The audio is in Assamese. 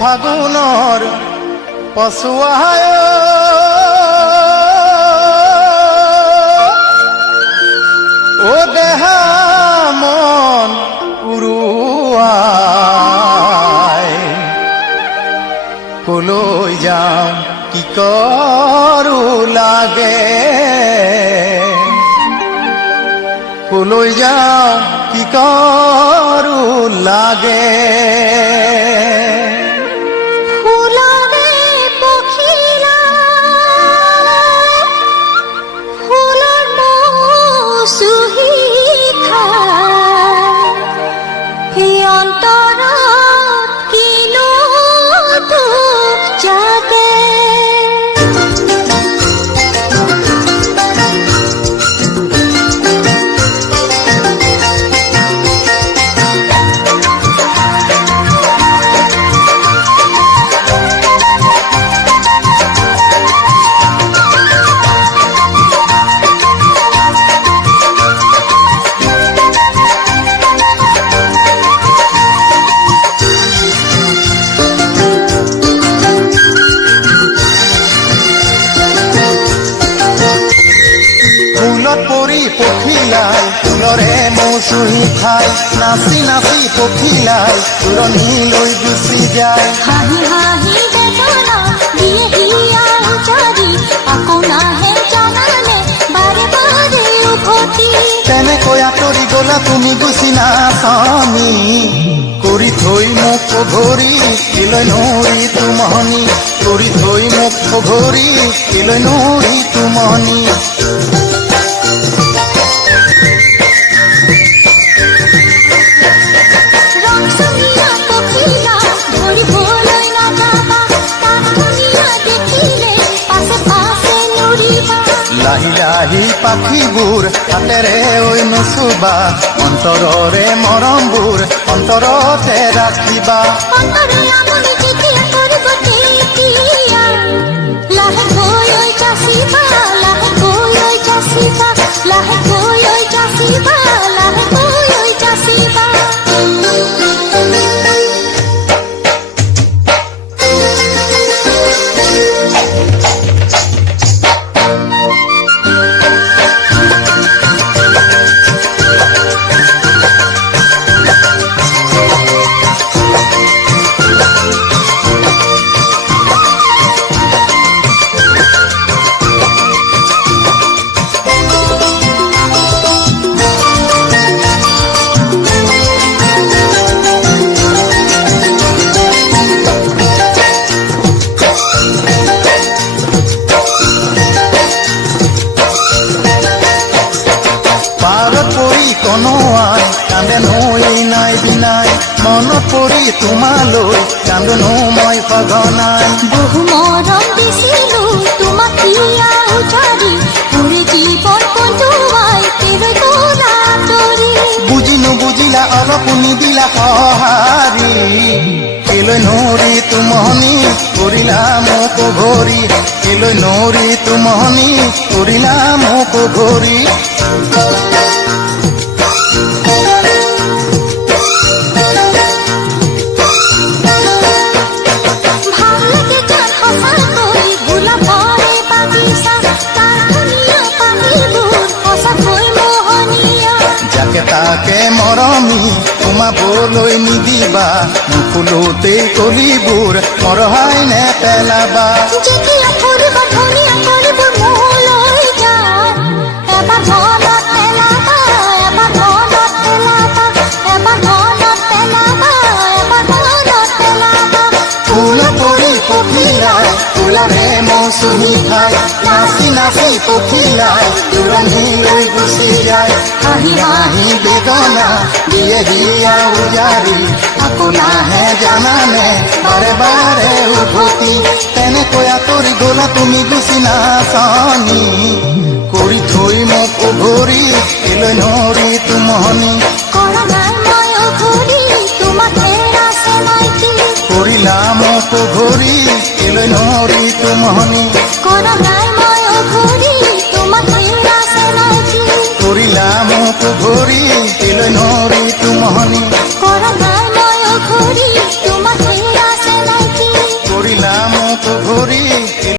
ফাগুনৰ পছুৱায় ও দেহা মন উৰুৱাই কলৈ যাম কি কৰো লাগে কলৈ যাম কি কৰো লাগে পখিলাই ফুলৰে মৌচুমী খাই নাচি নাচি পখিলাই পুৰণিলৈ গুচি যায় হাঁহি হাঁহি বেদনা দিয়ে হিয়া উজাৰি আকৌ নাহে জানানে বাৰে বাৰে উভতি তেনেকৈ আঁতৰি গলা তুমি গুচি নাচনি কৰি থৈ মোক পঘৰি কিলৈ নৰি তুমনি কৰি থৈ মোক পঘৰি কিলৈ নৰি তুমনি লাহি লাহি পাখিবোৰ হাতেৰে ঐ নচুবা অন্তৰৰে মৰমবোৰ অন্তৰতে ৰাখিবা কনোৱাই কান্দে নৈ নাই বিনাই মনত পৰি তোমালৈ কান্দনো মই সঘনাই বহু মৰম দিছিলো তোমাক হিয়া উজাৰি পুৰি জীৱন বন্ধুৱাই তেলৈ তোলা তৰি বুজি নুবুজিলা অলপ নিদিলা সঁহাৰি কেলৈ নৰি তুমনি কৰিলা মোক ঘৰি কেলৈ নৰি তুমনি কৰিলা মোক ঘৰি তাকে মৰমি সোমাবলৈ নিদিবা নুফুলোতে কলিবোৰ মৰহাই নেপেলাবা যেতিয়া ফুৰিব ধুনীয়া কৰিবোৰ মোলৈ যায় এবাৰ মনত পেলাবা এবাৰ মনত পেলাবা এবাৰ মনত পেলাবা এবাৰ মনত পেলাবা ফুল পৰি পখিলাই ফুলৰে মৌচুমী খাই নাচি নাচি পখিলাই দূৰণিলৈ গুচি যায় হাঁহি হাঁহি বেদনা দিয়ে হিয়া উজাৰি আকৌ নাহে জানানে বাৰে বাৰে উভতি তেনেকৈ আঁতৰি গলা তুমি গুচি নাচনি কৰি থৈ মোক উভৰি কেলৈ নৰি তুমনি কৰা নাই মই উভৰি তোমাক হেৰাইছে মাইকী কৰিলা মোক উভৰি কেলৈ নৰি তুমনি